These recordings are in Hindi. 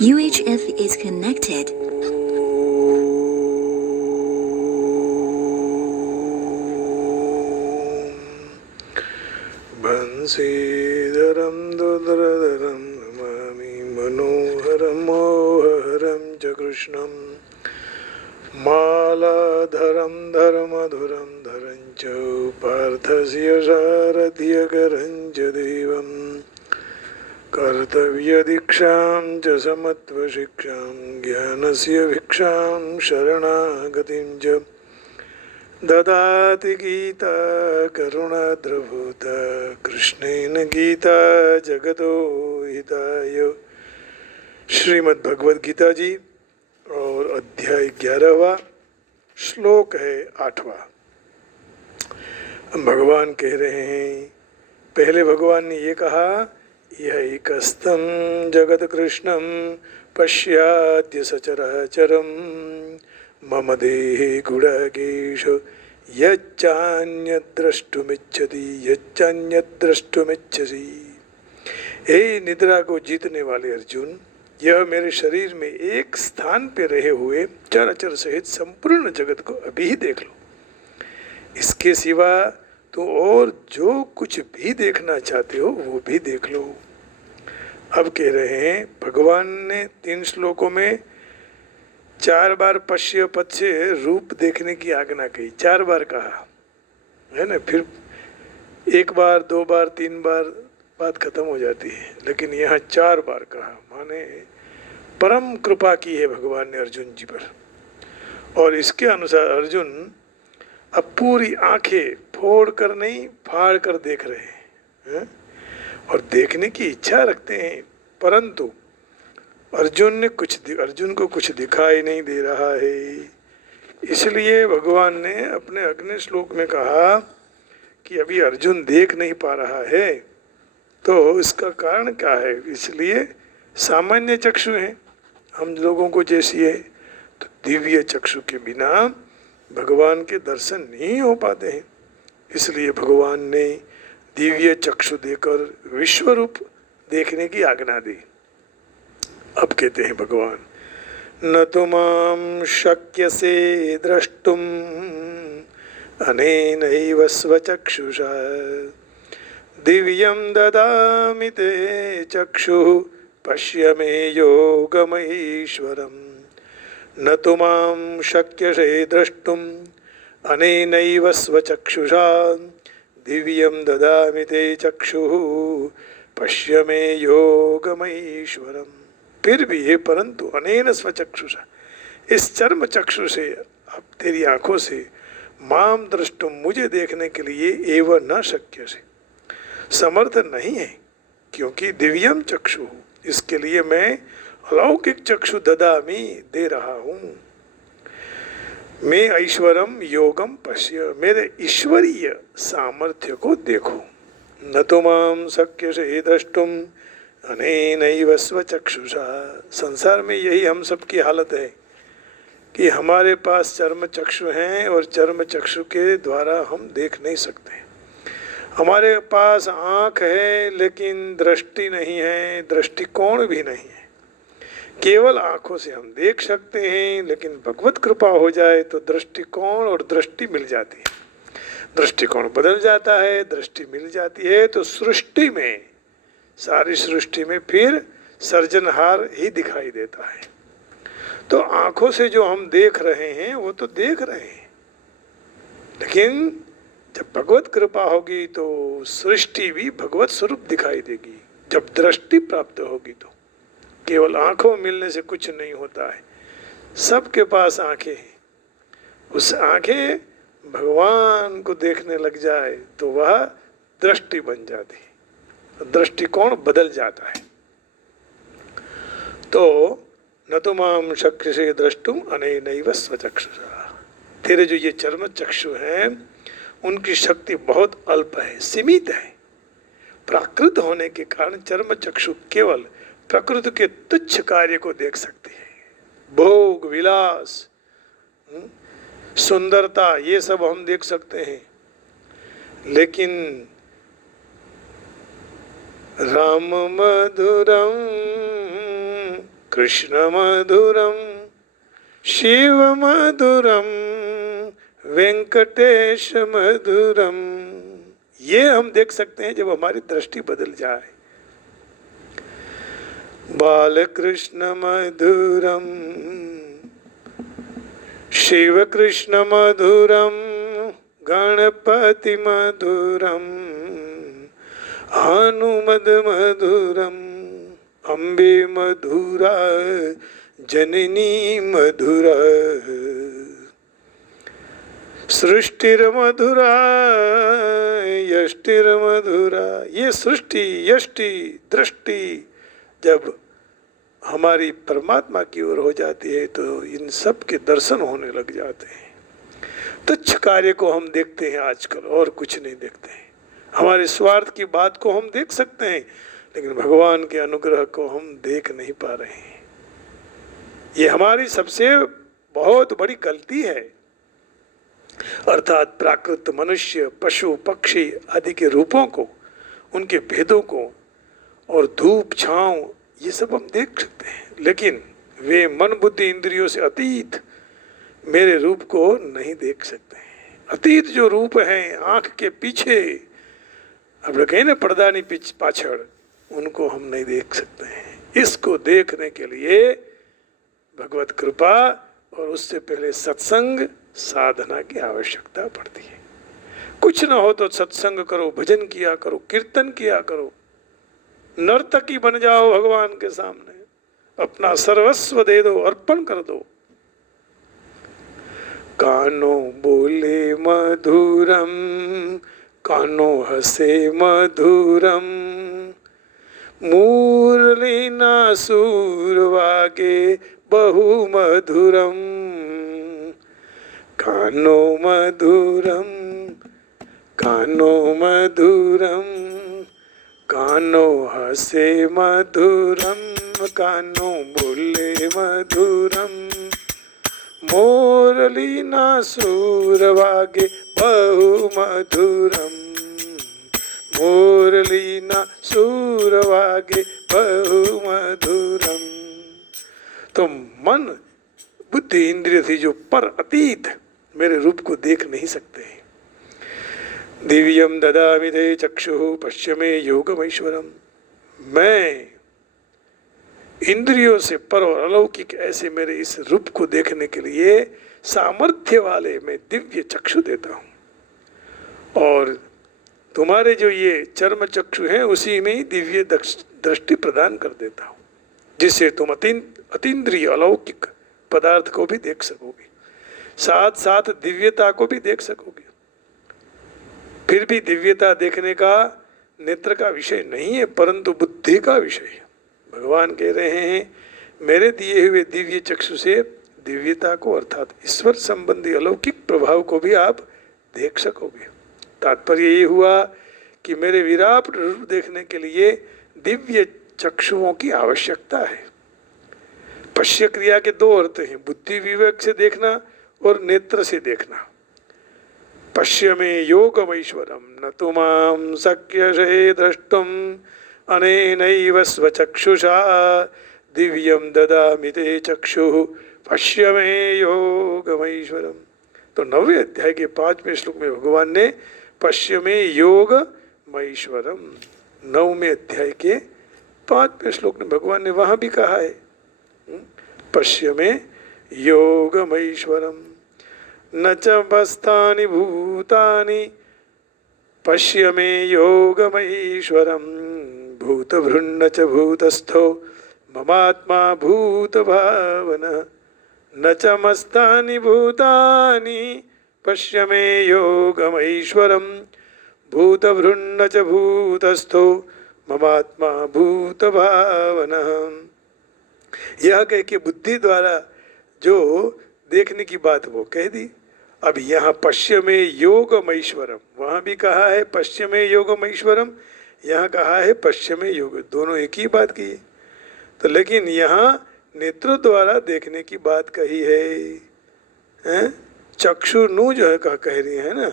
UHF is connected. बंसीधरं दुर्धरधरं नमामि मनोहरं मोहहरं च कृष्णं मालाधरं धर्मधुरं धरं च पार्थस्य सारथ्यकरं च देवं कर्तव्यदीक्षां च समत्वशिक्षां ज्ञानस्य भिक्षां शरणागतिं च ददाति गीता करुणाद्रभूता कृष्णेन गीता जगतो हिताय। श्रीमद् भगवद गीता जी और अध्याय 11वां, श्लोक है 8वां। भगवान कह रहे हैं, पहले भगवान ने ये कहा, यह एकस्तम जगत कृष्णम पश्याद्य सचराचरम मम देहे गुणाकेश यच्चान्यद्रष्टुमिच्छति यच्चान्यद्रष्टुमिच्छसि। हे निद्रा को जीतने वाले अर्जुन, यह मेरे शरीर में एक स्थान पे रहे हुए चराचर सहित संपूर्ण जगत को अभी ही देख लो। इसके सिवा तो और जो कुछ भी देखना चाहते हो वो भी देख लो। अब कह रहे हैं, भगवान ने 3 श्लोकों में 4 बार पश्य पद से रूप देखने की आज्ञा कही, 4 बार कहा है ना। फिर 1 बार 2 बार 3 बार बात खत्म हो जाती है, लेकिन यहाँ 4 बार कहा, माने परम कृपा की है भगवान ने अर्जुन जी पर। और इसके अनुसार अर्जुन अब पूरी आंखें फोड़ कर नहीं फाड़ कर देख रहे हैं और देखने की इच्छा रखते हैं, परंतु अर्जुन को कुछ दिखाई नहीं दे रहा है। इसलिए भगवान ने अपने अगले श्लोक में कहा कि अभी अर्जुन देख नहीं पा रहा है, तो इसका कारण क्या है। इसलिए सामान्य चक्षु है हम लोगों को जैसी है, तो दिव्य चक्षु के बिना भगवान के दर्शन नहीं हो पाते हैं। इसलिए भगवान ने दिव्य चक्षु देकर विश्व रूप देखने की आज्ञा दी। अब कहते हैं भगवान, न तुमां शक्यसे द्रष्टुम अनेनैव स्वचक्षुषा दिव्यं ददामि ते चक्षुः पश्य मे योगमहेश्वरम्। न तुमां शक्यसे द्रष्टुम अनेनैव स्वचक्षुषा दिव्यं ददामि ते चक्षुः पश्य मे योगमहेश्वरम्। फिर भी है, परंतु अनेन स्वचक्षुषा, इस चर्म चक्षु से, अब तेरी आंखों से, माम दृष्टुम, मुझे देखने के लिए, एवं न शक्य से, समर्थ नहीं है, क्योंकि दिव्यम चक्षु, इसके लिए मैं अलौकिक चक्षु ददामि, दे रहा हूँ। मैं ऐश्वरम योगम पश्य, मेरे ईश्वरीय सामर्थ्य को देखो। न तो माम शक्य से द्रष्टुम अनेनैव स्वचक्षुषा। संसार में यही हम सब की हालत है कि हमारे पास चर्म चक्षु हैं और चर्म चक्षु के द्वारा हम देख नहीं सकते। हमारे पास आँख है लेकिन दृष्टि नहीं है, दृष्टिकोण भी नहीं है। केवल आँखों से हम देख सकते हैं, लेकिन भगवत कृपा हो जाए तो दृष्टिकोण और दृष्टि मिल जाती है। दृष्टिकोण बदल जाता है, दृष्टि मिल जाती है, तो सृष्टि में, सारी सृष्टि में फिर सर्जनहार ही दिखाई देता है। तो आँखों से जो हम देख रहे हैं वो तो देख रहे हैं, लेकिन जब भगवत कृपा होगी तो सृष्टि भी भगवत स्वरूप दिखाई देगी। जब दृष्टि प्राप्त होगी तो केवल आँखों मिलने से कुछ नहीं होता है। सबके पास आँखें हैं, उस आँखें भगवान को देखने लग जाए तो वह दृष्टि बन जाती है, दृष्टिकोण बदल जाता है। तो न तो माम शक्य से द्रष्टुम अनेनैव स्वचक्षुषा, तेरे जो ये चर्म चक्षु हैं उनकी शक्ति बहुत अल्प है, सीमित है। प्राकृत होने के कारण चर्म चक्षु केवल प्रकृति के तुच्छ कार्य को देख सकते हैं। भोग विलास, सुंदरता, ये सब हम देख सकते हैं। लेकिन राम मधुरम, कृष्ण मधुरम, शिव मधुरम, वेंकटेश मधुरम, ये हम देख सकते हैं जब हमारी दृष्टि बदल जाए। बालकृष्ण मधुरम, शिव कृष्ण मधुरम, गणपति मधुरम, हनुमद मधुरम, अम्बे मधुरा, जननी मधुरा, सृष्टिर्मधुरा, यष्टिर्मधुरा। ये सृष्टि, यष्टि, दृष्टि जब हमारी परमात्मा की ओर हो जाती है तो इन सब के दर्शन होने लग जाते हैं। तुच्छ कार्य को हम देखते हैं आजकल और कुछ नहीं देखते हैं। हमारे स्वार्थ की बात को हम देख सकते हैं, लेकिन भगवान के अनुग्रह को हम देख नहीं पा रहे हैं। ये हमारी सबसे बहुत बड़ी गलती है। अर्थात प्राकृत मनुष्य, पशु, पक्षी आदि के रूपों को, उनके भेदों को और धूप छांव ये सब हम देख सकते हैं, लेकिन वे मन बुद्धि इंद्रियों से अतीत मेरे रूप को नहीं देख सकते हैं। अतीत जो रूप हैं आंख के पीछे, अब कहीं ना पर्दानी पाछड़, उनको हम नहीं देख सकते हैं। इसको देखने के लिए भगवत कृपा और उससे पहले सत्संग साधना की आवश्यकता पड़ती है। कुछ न हो तो सत्संग करो, भजन किया करो, कीर्तन किया करो, नर्तकी बन जाओ भगवान के सामने, अपना सर्वस्व दे दो, अर्पण कर दो। कानो बोले मधुरम, कानो हसे मधुरम, मुरलीना सुर वागे बहु मधुरम, कानो मधुरम, कानो मधुरम, कानो हसे मधुरम, कानो बोले मधुरम, मुरलीना सुर वागे बहु मधुरम, मुरलीना सुर वागे बहु मधुरम। तो मन बुद्धि इंद्रिय थी जो पर अतीत मेरे रूप को देख नहीं सकते। दिव्यम ददामि ते चक्षुः पश्य मे योगमैश्वरम। मैं इंद्रियों से पर और अलौकिक ऐसे मेरे इस रूप को देखने के लिए सामर्थ्य वाले मैं दिव्य चक्षु देता हूँ, और तुम्हारे जो ये चर्म चक्षु हैं उसी में ही दिव्य दृष्टि प्रदान कर देता हूँ, जिससे तुम अतीन्द्रिय अलौकिक पदार्थ को भी देख सकोगे, साथ साथ दिव्यता को भी देख सकोगे। फिर भी दिव्यता देखने का नेत्र का विषय नहीं है, परंतु बुद्धि का विषय है। भगवान कह रहे हैं मेरे दिए हुए दिव्य चक्षु से दिव्यता को अर्थात ईश्वर संबंधी अलौकिक प्रभाव को भी आप देख सकोगे। तात्पर्य ये हुआ कि मेरे विराट रूप देखने के लिए दिव्य चक्षुओं की आवश्यकता है। पश्य क्रिया के दो अर्थ हैं, बुद्धि विवेक से देखना और नेत्र से देखना। पश्य में योगमैश्वरम न तुमाम शक्यसे द्रष्टुम अनेनैव स्वचक्षुषा दिव्यम ददामि ते चक्षुः पश्य में योगमैश्वरम। तो 9वें अध्याय के 5वें श्लोक में भगवान ने पश्य में योगमैश्वरम, 9वें अध्याय के 5वें श्लोक में भगवान ने वहाँ भी कहा है पश्य में योगमैश्वरम। न च बस्थानि भूतानि पश्य मे योगमैश्वरम, भूतभृन्न च भूतस्थो ममात्मा भूतभावनः। न च मस्तानि भूतानि पश्य मे योगमैश्वरम, भूतभृन्न च भूतस्थो ममात्मा भूतभावनः। यह कह के बुद्धि द्वारा जो देखने की बात वो कह दी। अब यहाँ पश्य में योगमैश्वरम, वहाँ भी कहा है पश्य में योगमैश्वरम, यहाँ कहा है पश्य में योग, दोनों एक ही बात की है। तो लेकिन यहाँ नेत्रों द्वारा देखने की बात कही है, हैं? चक्षुनु जो है कह रही है ना,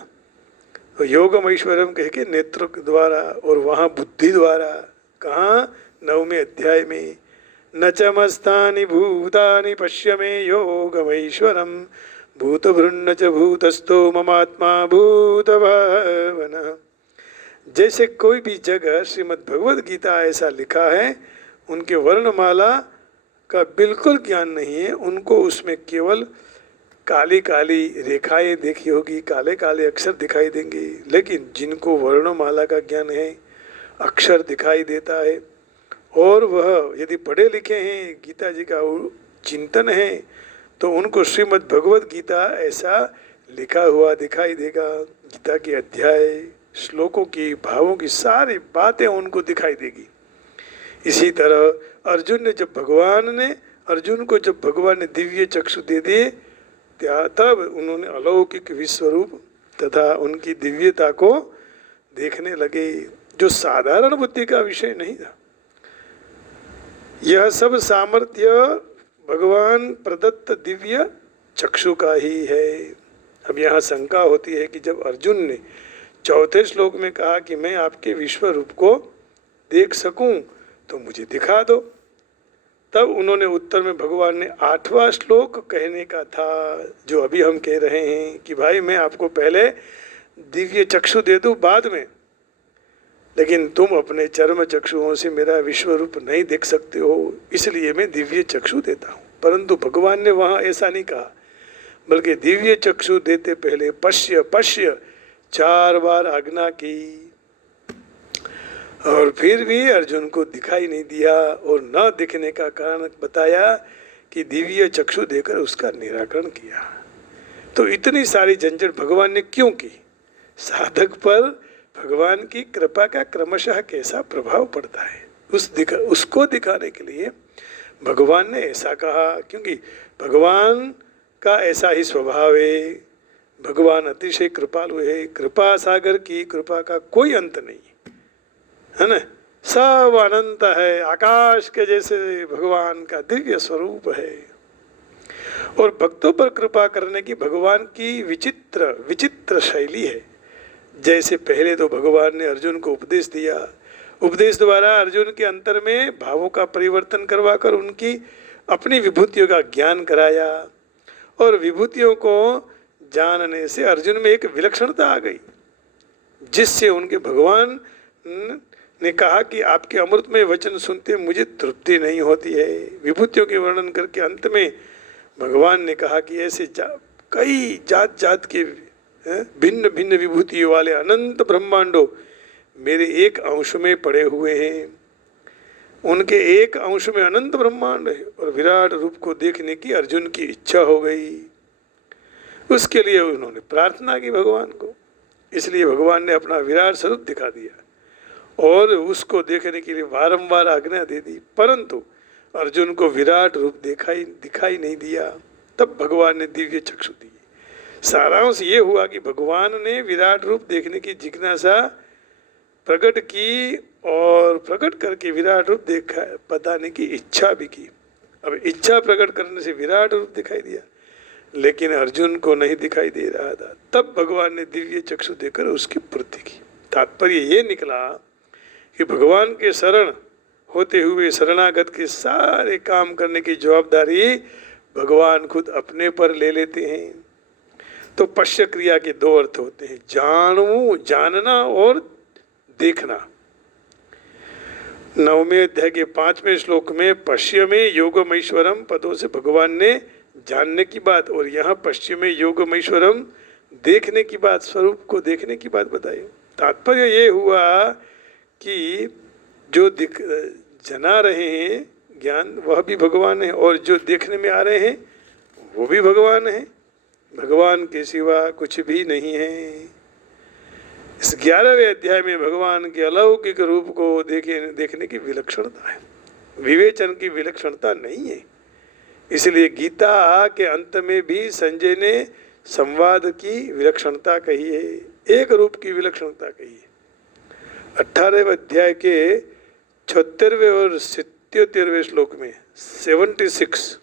तो योगम ऐश्वर्यम कह के नेत्र द्वारा, और वहाँ बुद्धि द्वारा। कहाँ? 9वें अध्याय में। न चमस्तानि भूतानि पश्य मे योगमैश्वरम भूतभृन्न च भूतस्थो ममात्मा भूतभावन। जैसे कोई भी जगह श्रीमद् भगवद गीता ऐसा लिखा है, उनके वर्णमाला का बिल्कुल ज्ञान नहीं है, उनको उसमें केवल काली काली रेखाएं देखी होगी, काले काले अक्षर दिखाई देंगे। लेकिन जिनको वर्णमाला का ज्ञान है, अक्षर दिखाई देता है, और वह यदि पढ़े लिखे हैं, गीता जी का चिंतन है, तो उनको श्रीमद् भगवद गीता ऐसा लिखा हुआ दिखाई देगा। गीता के अध्याय, श्लोकों की, भावों की सारी बातें उनको दिखाई देगी। इसी तरह अर्जुन ने जब अर्जुन को जब भगवान ने दिव्य चक्षु दे दिए, तब उन्होंने अलौकिक विश्वरूप तथा उनकी दिव्यता को देखने लगे, जो साधारण बुद्धि का विषय नहीं था। यह सब सामर्थ्य भगवान प्रदत्त दिव्य चक्षु का ही है। अब यहाँ शंका होती है कि जब अर्जुन ने 4 श्लोक में कहा कि मैं आपके विश्व रूप को देख सकूं तो मुझे दिखा दो, तब उन्होंने उत्तर में भगवान ने 8वां श्लोक कहने का था, जो अभी हम कह रहे हैं कि भाई मैं आपको पहले दिव्य चक्षु दे दूं बाद में, लेकिन तुम अपने चर्म चक्षुओं से मेरा विश्व रूप नहीं देख सकते हो, इसलिए मैं दिव्य चक्षु देता हूँ। परंतु भगवान ने वहाँ ऐसा नहीं कहा, बल्कि दिव्य चक्षु देते पहले पश्य पश्य 4 बार आज्ञा की, और फिर भी अर्जुन को दिखाई नहीं दिया। और न दिखने का कारण बताया कि दिव्य चक्षु देकर उसका निराकरण किया। तो इतनी सारी झंझट भगवान ने क्यों की? साधक पर भगवान की कृपा का क्रमशः कैसा प्रभाव पड़ता है, उसको दिखाने के लिए भगवान ने ऐसा कहा, क्योंकि भगवान का ऐसा ही स्वभाव है। भगवान अतिशय कृपालु है, कृपा सागर की कृपा का कोई अंत नहीं है ना, सब अनंत है, आकाश के जैसे भगवान का दिव्य स्वरूप है। और भक्तों पर कृपा करने की भगवान की विचित्र शैली है। जैसे पहले तो भगवान ने अर्जुन को उपदेश दिया, उपदेश द्वारा अर्जुन के अंतर में भावों का परिवर्तन करवाकर उनकी अपनी विभूतियों का ज्ञान कराया, और विभूतियों को जानने से अर्जुन में एक विलक्षणता आ गई, जिससे उनके भगवान ने कहा कि आपके अमृतमय वचन सुनते मुझे तृप्ति नहीं होती है। विभूतियों के वर्णन करके अंत में भगवान ने कहा कि ऐसे कई जात जात के भिन्न भिन्न विभूतियों वाले अनंत ब्रह्मांडों मेरे एक अंश में पड़े हुए हैं। उनके एक अंश में अनंत ब्रह्मांड है, और विराट रूप को देखने की अर्जुन की इच्छा हो गई। उसके लिए उन्होंने प्रार्थना की भगवान को, इसलिए भगवान ने अपना विराट स्वरूप दिखा दिया और उसको देखने के लिए बारंबार आज्ञा दे दी। परंतु अर्जुन को विराट रूप दिखाई नहीं दिया। तब भगवान ने दिव्य चक्षु दी। सारांश ये हुआ कि भगवान ने विराट रूप देखने की जिज्ञासा प्रकट की, और प्रकट करके विराट रूप देखा बताने की इच्छा भी की। अब इच्छा प्रकट करने से विराट रूप दिखाई दिया, लेकिन अर्जुन को नहीं दिखाई दे रहा था। तब भगवान ने दिव्य चक्षु देकर उसकी पूर्ति की। तात्पर्य ये निकला कि भगवान के शरण होते हुए शरणागत के सारे काम करने की जवाबदारी भगवान खुद अपने पर ले लेते हैं। तो पश्य क्रिया के 2 अर्थ होते हैं, जानना और देखना। 9वें अध्याय के 5वें श्लोक में पश्य में योगमैश्वरम पदों से भगवान ने जानने की बात, और यहाँ पश्चिम में योगमैश्वरम देखने की बात, स्वरूप को देखने की बात बताई। तात्पर्य ये हुआ कि जो जना रहे हैं ज्ञान वह भी भगवान है, और जो देखने में आ रहे हैं वो भी भगवान है। भगवान के सिवा कुछ भी नहीं है। इस 11वें अध्याय में भगवान के अलौकिक रूप को देखने की विलक्षणता है, विवेचन की विलक्षणता नहीं है। इसलिए गीता के अंत में भी संजय ने संवाद की विलक्षणता कही है, एक रूप की विलक्षणता कही है। 18वें अध्याय के 76वें और 77वें श्लोक में 76,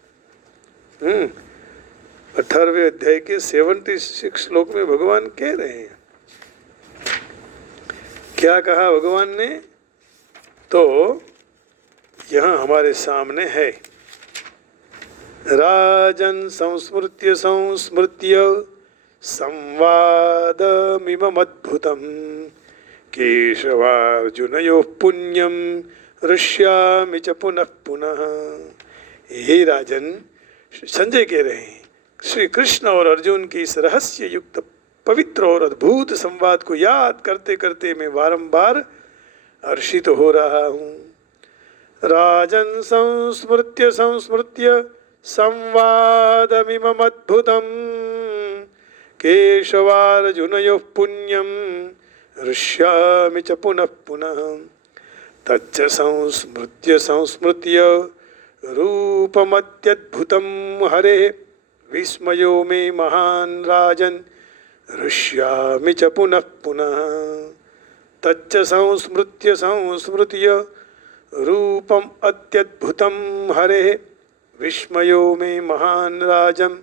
18वें अध्याय के 76 श्लोक में भगवान कह रहे हैं। क्या कहा भगवान ने? तो यहाँ हमारे सामने है, राजन संस्मृत्य संस्मृत्य संवादमिममद्भुतं केशवार्जुनयोः पुण्यम ऋष्यामि च पुनः पुनः। हे राजन, संजय कह रहे हैं, श्री कृष्ण और अर्जुन की इस रहस्य युक्त पवित्र और अद्भुत संवाद को याद करते करते मैं बारंबार हर्षित हो रहा हूँ। राजन संस्मृत्य संस्मृत्य संवादमिममद्भुतं केशवार्जुनयोः पुण्यम ऋष्यामि च पुनः पुनः तच्च संस्मृत्य संस्मृत्य रूपमत्यद्भुतं हरे विस्मयो मे महान् राजन् ऋष्यामि च पुनः पुनः तच्च संस्मृत्य संस्मृत्य रूपम अत्यद्भुतं हरे विस्मयो मे महान् राजन्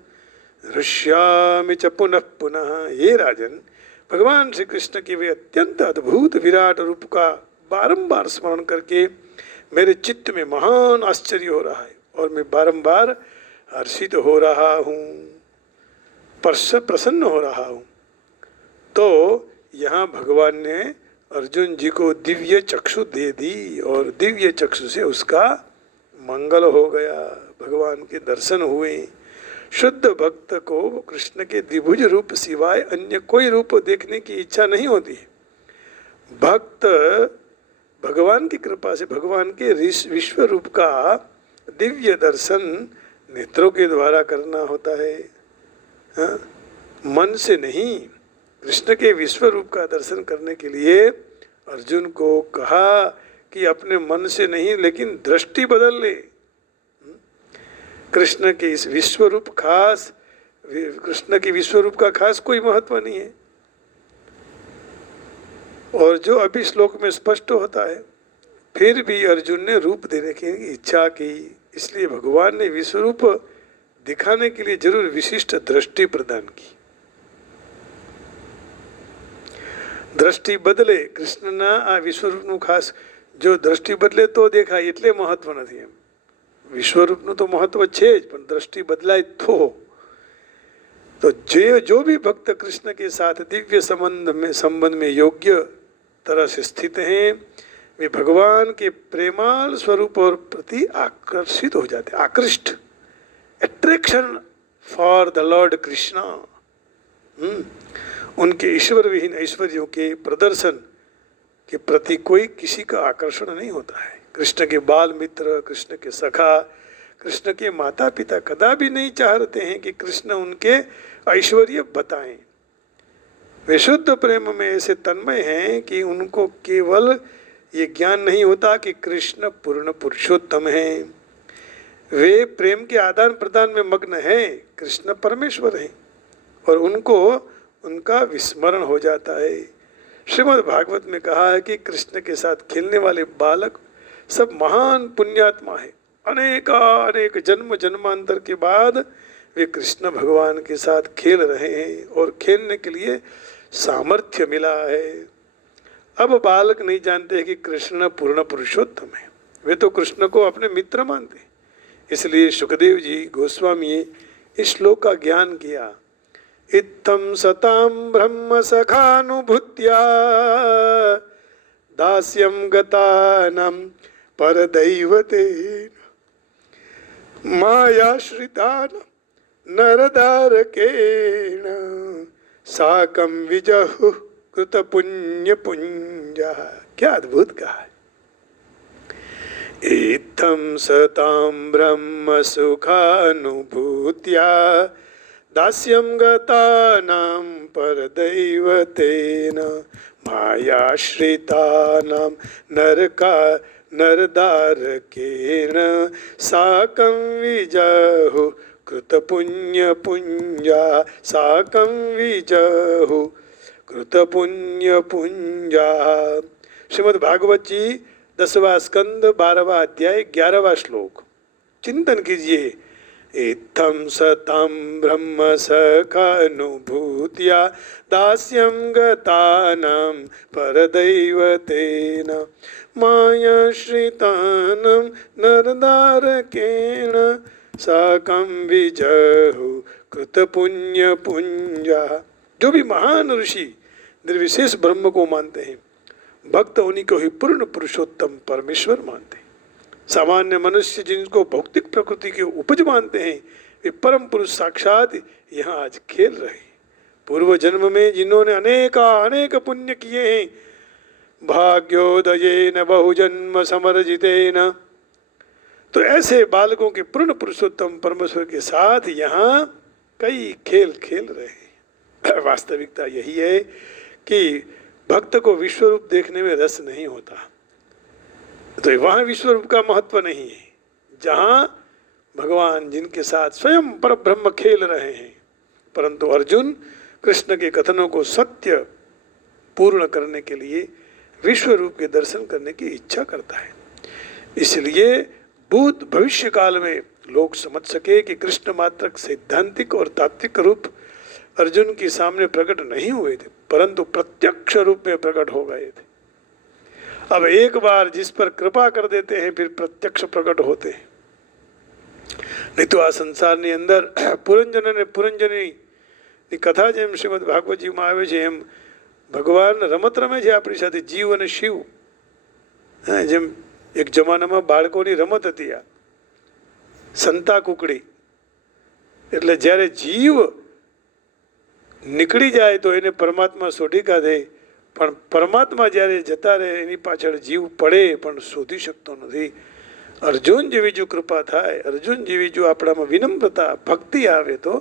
ऋष्यामि च पुनः पुनः। ये राजन, भगवान श्री कृष्ण के वे अत्यंत अद्भुत विराट रूप का बारंबार स्मरण करके मेरे चित्त में महान आश्चर्य हो रहा है और मैं बारंबार हर्षित हो रहा हूँ, प्रसन्न हो रहा हूँ। तो यहाँ भगवान ने अर्जुन जी को दिव्य चक्षु दे दी और दिव्य चक्षु से उसका मंगल हो गया, भगवान के दर्शन हुए। शुद्ध भक्त को कृष्ण के द्विभुज रूप सिवाय अन्य कोई रूप देखने की इच्छा नहीं होती है। भक्त भगवान की कृपा से भगवान के विश्व रूप का दिव्य दर्शन नेत्रों के द्वारा करना होता है, हाँ? मन से नहीं। कृष्ण के विश्व रूप का दर्शन करने के लिए अर्जुन को कहा कि अपने मन से नहीं लेकिन दृष्टि बदल ले। कृष्ण के इस विश्व रूप खास, कृष्ण के विश्व रूप का खास कोई महत्व नहीं है और जो अभी श्लोक में स्पष्ट होता है। फिर भी अर्जुन ने रूप देने की इच्छा की, इसलिए भगवान ने विश्व रूप दिखाने के लिए जरूर विशिष्ट दृष्टि प्रदान की। दृष्टि बदले कृष्णना आ विश्वरूपનું ખાસ જો દૃષ્ટિ બદલે તો દેખાય એટલે મહત્વ નથી એમ। વિશ્વરૂપનું તો મહત્વ છે જ, પણ દૃષ્ટિ બદલાય तो जो भी भक्त कृष्ण के साथ दिव्य संबंध में योग्य तरह से स्थित हैं, वे भगवान के प्रेमाल स्वरूप और प्रति आकर्षित हो जाते, आकृष्ट, attraction for the Lord Krishna. उनके ईश्वर विहीन ऐश्वर्यों के प्रदर्शन के प्रति कोई किसी का आकर्षण नहीं होता है। कृष्ण के बाल मित्र, कृष्ण के सखा, कृष्ण के माता पिता कदापि नहीं चाहते हैं कि कृष्ण उनके ऐश्वर्य बताएं। वे शुद्ध प्रेम में ऐसे तन्मय हैं कि उनको केवल ये ज्ञान नहीं होता कि कृष्ण पूर्ण पुरुषोत्तम हैं। वे प्रेम के आदान प्रदान में मग्न हैं, कृष्ण परमेश्वर हैं और उनको उनका विस्मरण हो जाता है। श्रीमद् भागवत में कहा है कि कृष्ण के साथ खेलने वाले बालक सब महान पुण्यात्मा है। अनेक जन्म जन्मांतर के बाद वे कृष्ण भगवान के साथ खेल रहे हैं और खेलने के लिए सामर्थ्य मिला है। अब बालक नहीं जानते कि कृष्ण पूर्ण पुरुषोत्तम है, वे तो कृष्ण को अपने मित्र मानते। इसलिए सुखदेव जी गोस्वामी इस श्लोक का ज्ञान किया। इत्थं सतां ब्रह्म सखानुभूत्या दास्यं गतानां परदैवतेन मायाश्रितानां नरदारकेण साकं विजहुः कृतपुण्यपुञ्जः। क्या अद्भुत कहा है। इत्थं सतां ब्रह्म सुखानुभूत्या दास्यं गतानां परदैवतेन मायाश्रितानां नरदारकेन साकं विजहुः कृतपुण्यपुञ्जा। साकं विजहुः कृतपुण्यपुञ्जा। श्रीमद् भागवत जी 10वां स्कंद 12वां अध्याय 11वां श्लोक। चिंतन कीजिए। इत्थं सतं ब्रह्म सखानुभूत्या दास्यं गतानां परदैवतेन मायाश्रितानां नरदारकेण साकं विजहु कृतपुण्यपुञ्जा। जो भी महान ऋषि निर्विशेष ब्रह्म को मानते हैं, भक्त उन्हीं को ही पूर्ण पुरुषोत्तम परमेश्वर मानते हैं। सामान्य मनुष्य जिनको भौतिक प्रकृति के उपज मानते हैं, वे परम पुरुष साक्षात यहाँ आज खेल रहे हैं। पूर्व जन्म में जिन्होंने अनेक पुण्य किए हैं, भाग्योदयेन बहुजन्म समर्जितेन, तो ऐसे बालकों के पूर्ण पुरुषोत्तम परमेश्वर के साथ यहाँ कई खेल खेल रहे हैं। वास्तविकता यही है कि भक्त को विश्वरूप देखने में रस नहीं होता, तो वहाँ विश्वरूप का महत्व नहीं है। जहाँ भगवान जिनके साथ स्वयं परब्रह्म खेल रहे हैं, परंतु अर्जुन कृष्ण के कथनों को सत्य पूर्ण करने के लिए विश्वरूप के दर्शन करने की इच्छा करता है। इसलिए भूत भविष्य काल में लोग समझ सके कि कृष्ण मात्र सैद्धांतिक और तात्विक रूप अर्जुन के सामने प्रकट नहीं हुए थे, परंतु प्रत्यक्ष रूप में प्रकट हो गए थे। अब एक बार जिस पर कृपा कर देते हैं, फिर प्रत्यक्ष प्रकट होते हैं। नहीं तो आ સંસારની અંદર પુરંજન અને પુરંજની કથા જેમ શ્રીમદ ભાગવતજીમાં આવે છે, એમ ભગવાન રમત રમે છે આપણી સાથે, જીવ અને શિવ। જેમ એક જમાનામાં બાળકોની રમત હતી આ સંતા કુકડી, એટલે જ્યારે જીવ નીકળી જાય તો એને પરમાત્મા શોધી કાઢે, પણ પરમાત્મા જ્યારે જતા રહે એની પાછળ જીવ પડે પણ શોધી શકતો નથી। अर्जुन જેવી જો કૃપા થાય, अर्जुन જેવી જો આપણામાં વિનમ્રતા ભક્તિ આવે તો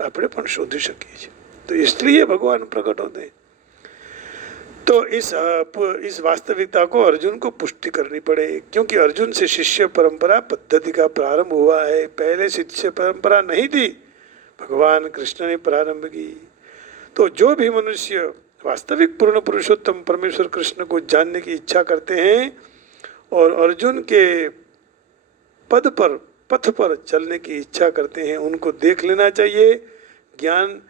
આપણે પણ શોધી શકીએ છીએ। તો इसलिए भगवान प्रकट होते हैं। तो इस वास्तविकता को अर्जुन को पुष्टि करनी पड़े, क्योंकि अर्जुन से शिष्य परंपरा पद्धति का प्रारंभ हुआ है। पहले शिष्य परंपरा नहीं थी, भगवान कृष्ण ने प्रारंभ की। तो जो भी मनुष्य वास्तविक पूर्ण पुरुषोत्तम परमेश्वर कृष्ण को जानने की इच्छा करते हैं और अर्जुन के पथ पर चलने की इच्छा करते हैं, उनको देख लेना चाहिए, ज्ञान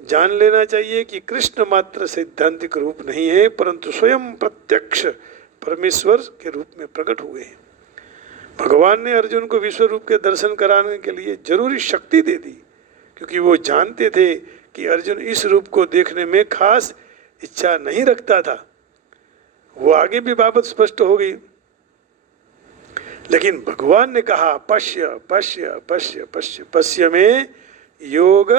जान लेना चाहिए कि कृष्ण मात्र सैद्धांतिक रूप नहीं है, परंतु स्वयं प्रत्यक्ष परमेश्वर के रूप में प्रकट हुए हैं। भगवान ने अर्जुन को विश्व रूप के दर्शन कराने के लिए जरूरी शक्ति दे दी, क्योंकि वो जानते थे कि अर्जुन इस रूप को देखने में खास इच्छा नहीं रखता था। वो आगे भी बाबत स्पष्ट हो गई, लेकिन भगवान ने कहा पश्य पश्य पश्य पश्य पश्य में योग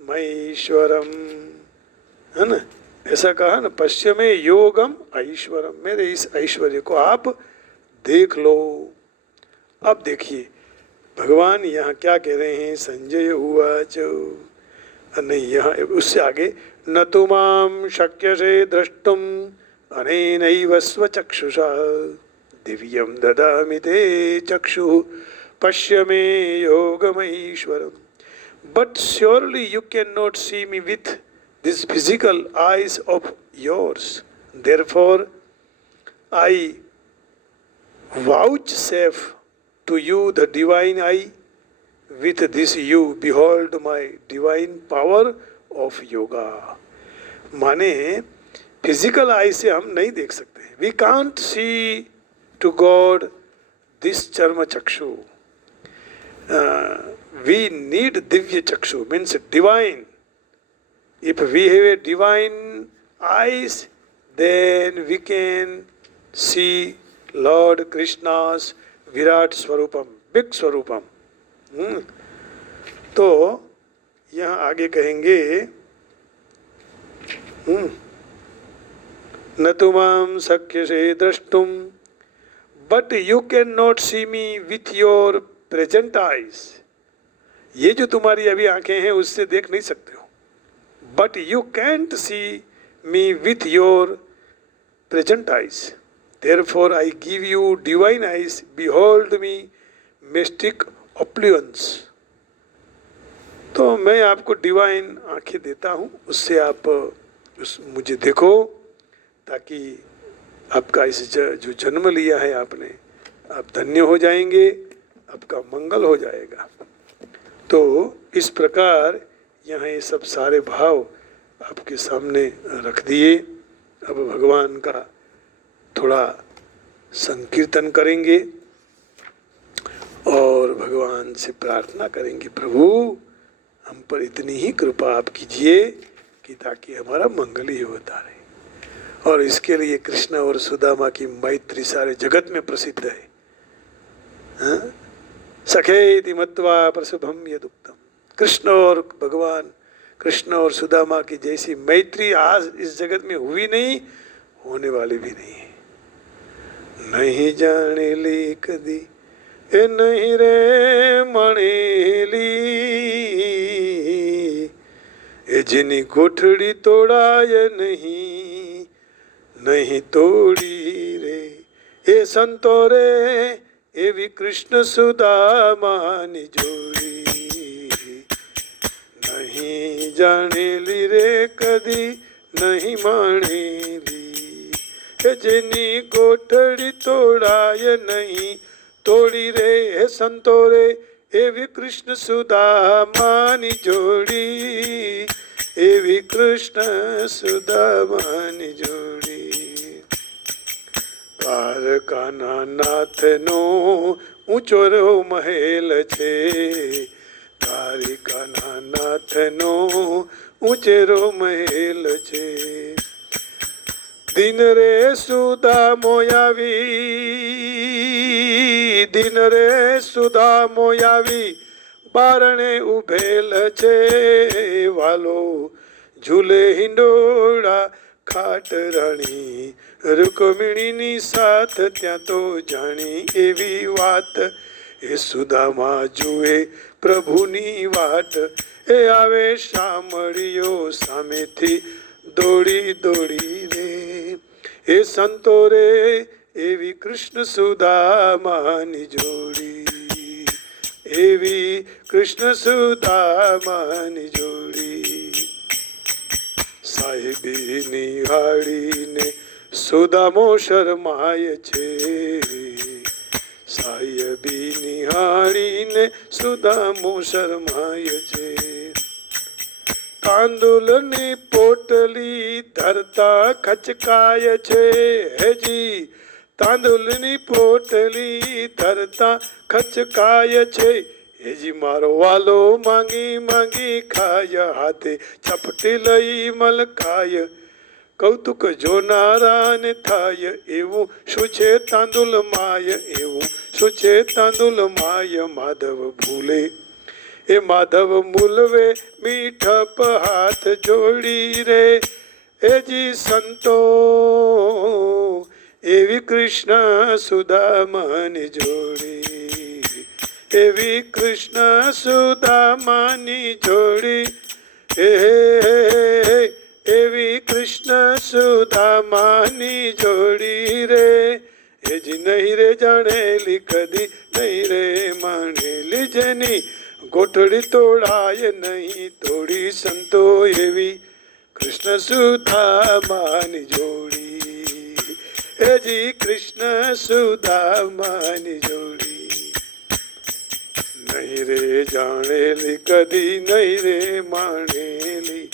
महेश्वरम, है ना, ऐसा कहा ना, पश्य में योगम ऐश्वरम, मेरे इस ऐश्वर्य को आप देख लो। अब देखिए भगवान यहाँ क्या कह रहे हैं। संजय उवाच, नहीं यहाँ उससे आगे, न तो माम शक्यसे द्रष्टुम अनेनैव स्वचक्षुषा दिव्यम ददामि ते चक्षु पश्य मे योगमैश्वरम। But surely you cannot see me with these physical eyes of yours. Therefore, I vouchsafe to you the divine eye. With this you behold my divine power of yoga. माने फिजिकल आई से हम नहीं देख सकते। We can't see to God this charma chakshu. We need divya chakshu, means divine. If we have a divine eyes, then we can see Lord Krishna's Virat Swarupam, big Swarupam. तो यहाँ आगे कहेंगे, न तो माम शक्यसे द्रष्टुम, but you can not see me with your present eyes. ये जो तुम्हारी अभी आंखें हैं उससे देख नहीं सकते हो, but you can't see me with your present eyes. Therefore I give you divine eyes, behold me mystic opulence. तो मैं आपको डिवाइन आंखें देता हूँ, उससे आप मुझे देखो, ताकि आपका जो जन्म लिया है आपने, आप धन्य हो जाएंगे, आपका मंगल हो जाएगा। तो इस प्रकार यहाँ ये सब सारे भाव आपके सामने रख दिए। अब भगवान का थोड़ा संकीर्तन करेंगे और भगवान से प्रार्थना करेंगे, प्रभु हम पर इतनी ही कृपा आप कीजिए कि ताकि हमारा मंगल ही होता रहे। और इसके लिए कृष्ण और सुदामा की मैत्री सारे जगत में प्रसिद्ध है। हाँ? सखेति मत्वा प्रसभम यदुक्तम। कृष्ण और भगवान, कृष्ण और सुदामा की जैसी मैत्री आज इस जगत में हुई नहीं, होने वाली भी नहीं है। नहीं जाने ली कदी ए नहीं रे मणेली, ए जिनी कोठड़ी तोड़ाय नहीं, नहीं तोड़ी रे। ए संतो रे एवी कृष्ण सुदामानी जोड़ी, नहीं जानेली रे कदी नहीं मानेली। हे जिनी कोठड़ी तोड़ाय नहीं तोड़ी रे, हे संतो रे एवी कृष्ण सुदामानी जोड़ी, एवी कृष्ण सुदामानी जोड़ी। દ્વારકાના નાથનો ઊંચો રો મહેલ છે, દ્વારિકાના નાથનો ઊંચેરો મહેલ છે। દિન રે સુદામો આવી, દિન રે સુદામો આવી, બારણે ઉભેલ છે। વાલો ઝૂલે હિંડોળા ખાટ રાણી, રૂકમિણીની સાથ ત્યાં તો જાણી એવી વાત। એ સુદામા જુએ પ્રભુની વાટ, એ આવે શામળિયો સામેથી દોડી દોડી રે। એ સંતો રે એવી કૃષ્ણ સુદામાની જોડી, એવી કૃષ્ણ સુદામાની જોડી। સાહેબી નિહાળીને સુદામો શરમાય છે, સાહેબી નિહાળીને સુદામો શરમાય છે। તાંદુલની પોટલી ધરતા ખચકાય છે, હેજી તાંદુલની પોટલી ધરતા ખચકાય છે। હેજી મારો વાલો માંગી માંગી ખાય, હાથે ચપટી લઈ મલકાય। કૌતુક જોનારાને થાય, એવું શું છે તાંદુલ માય, એવું શું છે તાંદુલ માય। માધવ ભૂલે એ માધવ મૂલવે મીઠપ હાથ જોડી રે। એજી સંતો એવી કૃષ્ણ સુદામાની જોડી, એવી કૃષ્ણ સુદામાની જોડી। હે એવી કૃષ્ણ સુદામાની જોડી રે। એ જ નહીં રે જાણેલી કદી, નહીં રે માણેલી જેની ગોઠડી તોડાય નહીં તોડી। સંતો એવી કૃષ્ણ સુદામાની જોડી, એ જી કૃષ્ણ સુદામાની જોડી। નહીં રે જાણેલી કદી, નહીં રે માણેલી,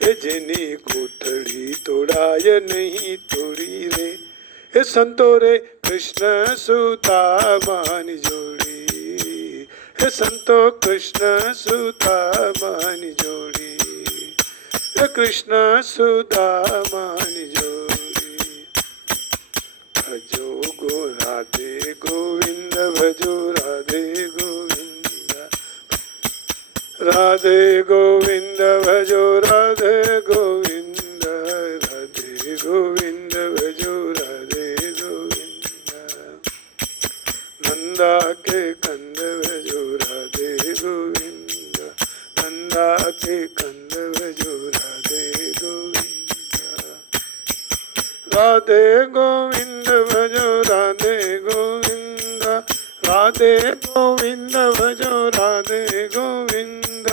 એ જેની કોઠડી તોડાય નહીં તોડી રે। એ સંતો રે કૃષ્ણ સુદામાની જોડી, એ સંતો કૃષ્ણ સુદામાની જોડી, એ કૃષ્ણ સુદામાની જોડી। ભજો ગો રાધે ગોવિંદ, ભજો રાધે ગોવિંદ, રાધે ગોવિંદ ભજો રાધે ગોવિંદ, રાધે ગોવિંદ ભજો રાધે ગોવિંદ। નંદા के कंद भजो राधे गोविंद, नंदा के कंद भजो राधे गोविंद। राधे गोविंद भजो राधे गोविंद, राधे गोविंद भजो राधे गोविंद।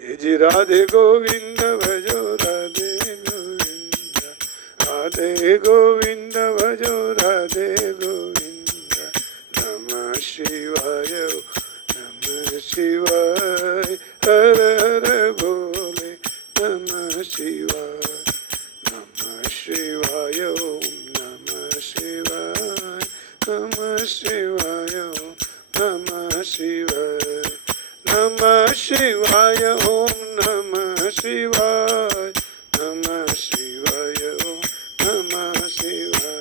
हे जी राधे गोविंद भजो राधे गोविंद, राधे गोविंद भजो भजो राधे गोविंद नमः शिवाय नमः शिवाय हर हर भोले नमः शिवाय नमः शिवाय ओम नमः शिवाय नमः शिवाय ओम नमः शिवाय नमः शिवाय ओम नमः शिवाय नमः शिवाय ओम नमः शिवाय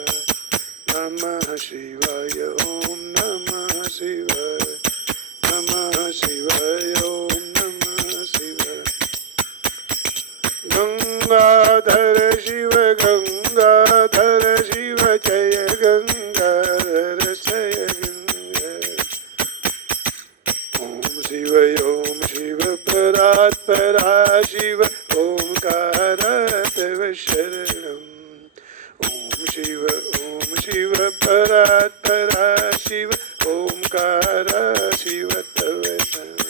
नमः शिवाय ओम नमः शिवाय नमः शिवाय ओम नमः शिवाय गंगाधर शिव जय गंगाधर जय गंगा ओम शिव परा शिव ओंकार तव शरणम ओम शिव परा शिव ओंकार शिव तव शरणम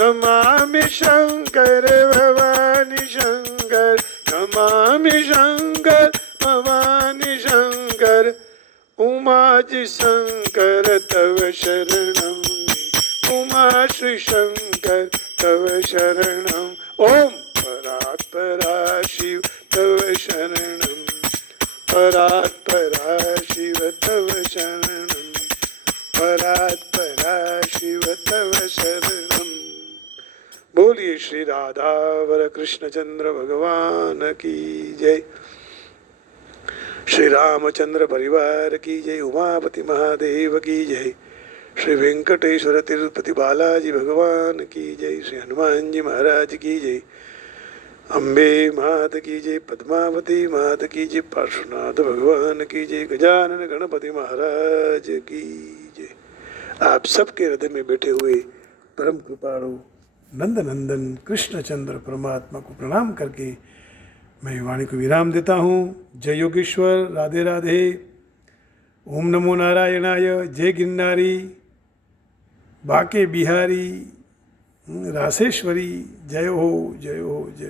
नमामि शंकर भवानी शंकर नमामि शंकर भवानी शंकर उमाजी शंकर तव शरणम उमा श्री शंकर तव शरणम ओम परा शिव तव शरणम परा शिव तव शरणम परा शिव तव शरणम। बोलिए श्री राधा वर कृष्णचंद्र भगवान की जय। श्री रामचंद्र परिवार की जय। उमापति महादेव की जय। श्री वेंकटेश्वर तिरुपति बालाजी भगवान की जय। श्री हनुमान जी महाराज की जय। अम्बे मात की जय। पद्मावती मात की जय। पार्श्वनाथ भगवान की जय। गजानन गणपति महाराज की जय। आप सबके हृदय में बैठे हुए परम कृपालु नंद नंदन कृष्णचंद्र परमात्मा को प्रणाम करके मैं वाणी को विराम देता हूँ। जय योगेश्वर। राधे राधे। ओम नमो नारायणाय। जय गिरनारी। बाके बिहारी। रासेश्वरी। जय हो जय हो जय।